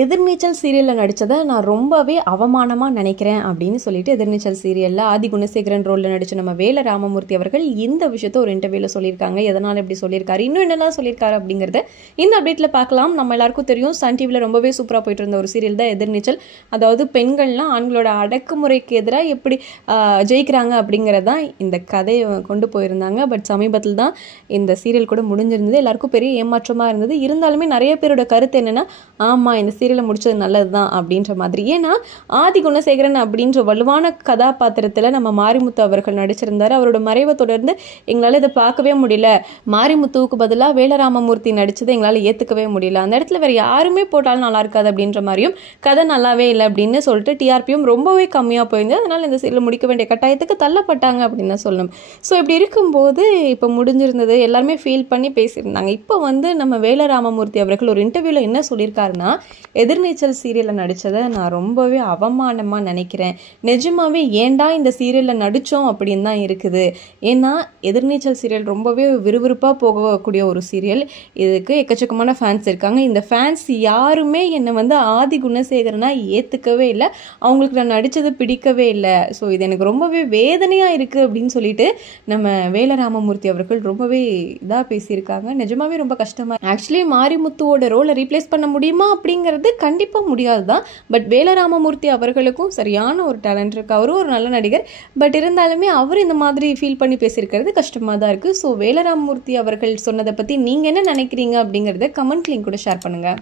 எதிர்நீச்சல் சீரியலில் நடித்ததை நான் ரொம்பவே அவமானமாக நினைக்கிறேன் அப்படின்னு சொல்லிட்டு எதிர்நீச்சல் சீரியலில் ஆதி குணசேகரன் ரோலில் நடித்த நம்ம வேல ராமமூர்த்தி அவர்கள் இந்த விஷயத்த ஒரு இன்டர்வியூவில் சொல்லியிருக்காங்க. எதனால் இப்படி சொல்லியிருக்காரு, இன்னும் என்னெல்லாம் சொல்லியிருக்காரு அப்படிங்கிறத இந்த அப்டேட்டில் பார்க்கலாம். நம்ம எல்லாருக்கும் தெரியும், சன் டிவியில் ரொம்பவே சூப்பராக போயிட்டு இருந்த ஒரு சீரியல் தான் எதிர்நீச்சல். அதாவது பெண்கள்லாம் ஆண்களோட அடக்குமுறைக்கு எதிராக எப்படி ஜெயிக்கிறாங்க அப்படிங்கிறது தான் இந்த கதையை கொண்டு போயிருந்தாங்க. பட் சமீபத்தில் தான் இந்த சீரியல் கூட முடிஞ்சிருந்தது. எல்லாருக்கும் பெரிய ஏமாற்றமாக இருந்தது. இருந்தாலுமே நிறைய பேரோட கருத்து என்னென்னா, ஆமாம் இந்த சீரியலை முடிச்சது நல்லது தான் அப்படின்ற மாதிரி. ஏன்னா ஆதி குணசேகரன் அப்படின்ற வலுவான கதாபாத்திரத்தில் நம்ம மாரிமுத்து அவர்கள் நடிச்சிருந்தார். அவரோட மறைவை தொடர்ந்து எங்களால் இதை பார்க்கவே முடியல, மாரிமுத்துவுக்கு பதிலாக வேலராமமூர்த்தி நடிச்சதை எங்களால் ஏற்றுக்கவே முடியல, அந்த இடத்துல வேற யாருமே போட்டாலும் நல்லா இருக்காது அப்படின்ற மாதிரியும், கதை நல்லாவே இல்லை அப்படின்னு சொல்லிட்டு டிஆர்பியும் ரொம்பவே கம்மியாக போயிருந்தது. அதனால இந்த சீரியல் முடிக்க வேண்டிய கட்டாயத்துக்கு தள்ளப்பட்டாங்க அப்படின்னு தான் சொல்லணும். ஸோ இப்படி இருக்கும்போது இப்போ முடிஞ்சிருந்தது, எல்லாருமே ஃபீல் பண்ணி பேசியிருந்தாங்க. இப்போ நம்ம வேலராமமூர்த்தி அவர்கள் ஒரு இன்டர்வியூவில் என்ன சொல்லியிருக்காருன்னா, எதிர்நீச்சல் சீரியலில் நடித்ததை நான் ரொம்பவே அவமானமாக நினைக்கிறேன். நிஜமாவே ஏண்டா இந்த சீரியலில் நடித்தோம் அப்படின்னு தான் இருக்குது. ஏன்னா எதிர்நீச்சல் சீரியல் ரொம்பவே விறுவிறுப்பாக போகக்கூடிய ஒரு சீரியல். இதுக்கு எக்கச்சக்கமான ஃபேன்ஸ் இருக்காங்க. இந்த ஃபேன்ஸ் யாருமே என்னை ஆதி குணசேகரனாக ஏற்றுக்கவே இல்லை, அவங்களுக்கு நான் நடித்தது பிடிக்கவே இல்லை. ஸோ இது எனக்கு ரொம்பவே வேதனையாக இருக்குது அப்படின்னு சொல்லிட்டு நம்ம வேலராமமூர்த்தி அவர்கள் ரொம்பவே இதாக பேசியிருக்காங்க. நிஜமாவே ரொம்ப கஷ்டமாக. ஆக்சுவலி மாரிமுத்துவோட ரோலை ரீப்ளேஸ் பண்ண முடியுமா அப்படிங்கிறது கண்டிப்பாக முடியாது தான். பட் வேலராமமூர்த்தி அவர்களுக்கும் சரியான ஒரு டேலண்ட் இருக்குது, அவரும் ஒரு நல்ல நடிகர். பட் இருந்தாலுமே அவர் இந்த மாதிரி ஃபீல் பண்ணி பேசியிருக்கிறது கஷ்டமாக தான் இருக்குது. ஸோ வேலராமமூர்த்தி அவர்கள் சொன்னதை பற்றி நீங்கள் என்ன நினைக்கிறீங்க அப்படிங்கிறத கமெண்ட் லிங்க் கூட ஷேர் பண்ணுங்கள்.